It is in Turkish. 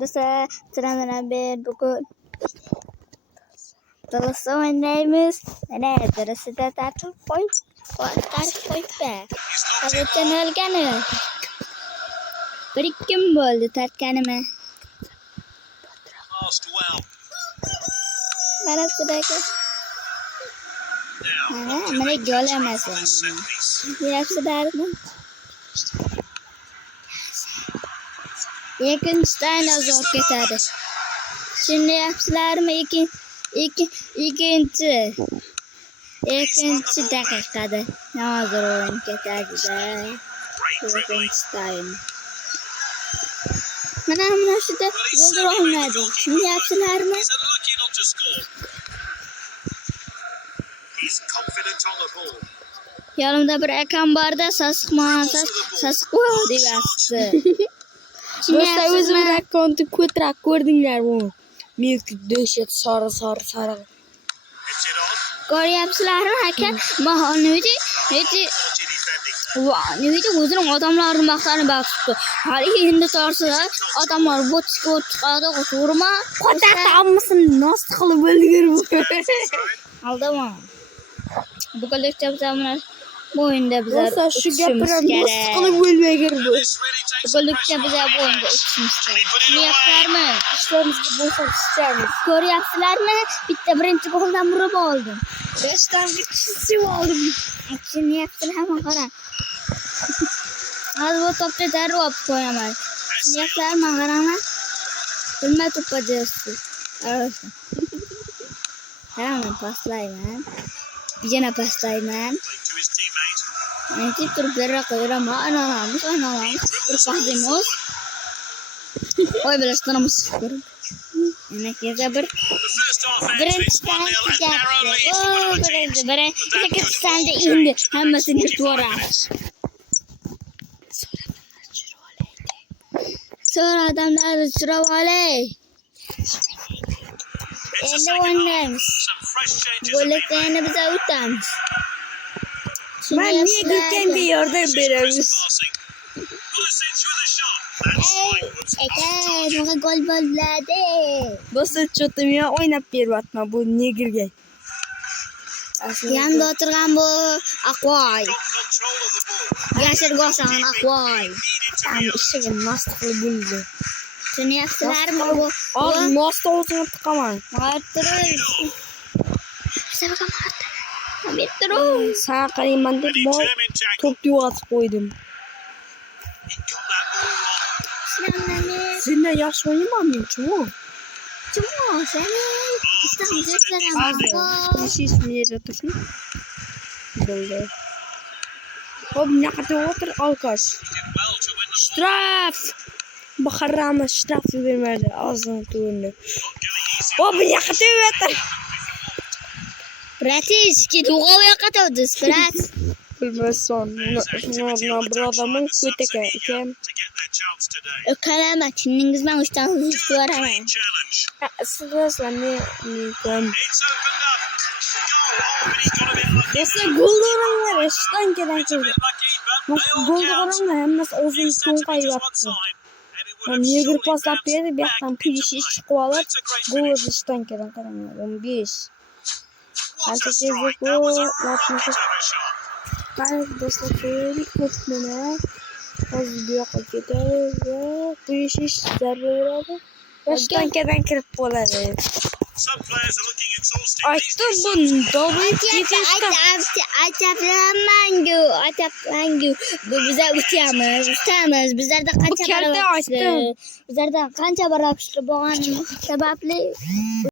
desa sıradan bir bugün dolayısıyla oynayımız. Ne dersi de tartışıp koy. Tartışıp koy be. Hazretten ölgeni. Bir kim oldu tartışkanıma? Bana sıraydı. Bana göremez yani. Biraz derdim. Yakınçtan zor keterdi. Şimdi yapsalar mı ikinci dakikada ne zor oyun keterdi de. İkinci Bana şurada zor oynadı. Şimdi yapsalar mı? Yanımda bir ekran barda sasık diye bastı. Dostlar özümün akkontu ko'trak ko'rdinglar bu. Meniki dehshat sarı. Ko'ryapsizlarmi hakan? Mahoniydi. Neydi o'zining odamlarni maqtanib baqibdi. Hali endi torsa odamlar bot chiqadi, o'tirma. Qo'taqda ammasini nost qilib o'ldir bu. Aldama. Bu kolleksiya bizlar bu o'yinda bizlar Dostlar shu gaplarni nost qilib o'lmaygir bu. Bu kolleksiya bizlar bu o'yinda o'tishimiz kerak. Qilyapsizlarmi? İşlerimizga bo'lsa ishlaymiz. Ko'ryapsizlarmi? Bitta birinchi goldan urib oldim. 5 dan ikkinchisi oldim. Tushunyapsizlarmi? Qarang. Hozir bu topni darrov olib qo'yaman. Tushunyapsizlarmi? Qaranglar. Bilmay to'pajasiz. Qaranglar, paslayman. Yana paslayman. Nanti turib beraman. Oynaymiz. Bir paslaymiz. Oy bilashtiramiz. Yana birinchi indi hammasini yutvoramiz. Sonra adamlar tushirib olay. Endi o'ynaymiz. Bo'laklarni biz o'tamiz. Ben niye Gürken'e yardım beremiz? Nima gol bo'ladi? Dostlar cho'tim ya o'ynab beryapman bu negirga. Yanında o'tirgan bu Aqvoy. Yashil go'shan Aqvoy. Tam ishga nost qilib bo'ldi. Tushunyapsizlarmi bu? Hozir nost o'zini tiqaman. Martiroy. Sana qarayman deb to'pni yo'qotib qo'ydim. Sendan yaxshi o'ynayman men chimo. Seni istamiz Shes mera tursin. Bo'ldi. Hop, naqata o'tir Alkash. Shtraf. Baharrama shtraf bermadi. Ozg'in to'rni. Hop, naqata o'tir. Bratishki, to'g'ri yoqqa o'tdi, brat. Bilmasam, shundan birodaman ko'taka ekan. Kalama, chiningizdan 3 ta ko'raman. Sizlar men Dostlar gollarımlar eşitten gelen kırdı. Gollarımlar hemmesi uzun to'nqay yaptı. Niye bir pas yaptı bir yaktan piliş çıkıp alıp gollar eşitten gelen karamıyor. 15. Artık bu yapmışız. Ben dostlar şöyle kutmana az bir gider ve bu iş zararlı oldu. Eşitten gelen kırıp oladı. Açtım bunu. Ataplangu. Bu bize uçamaz. Bizlerde kança para var. Bizlerde kança para var. Bu sebepli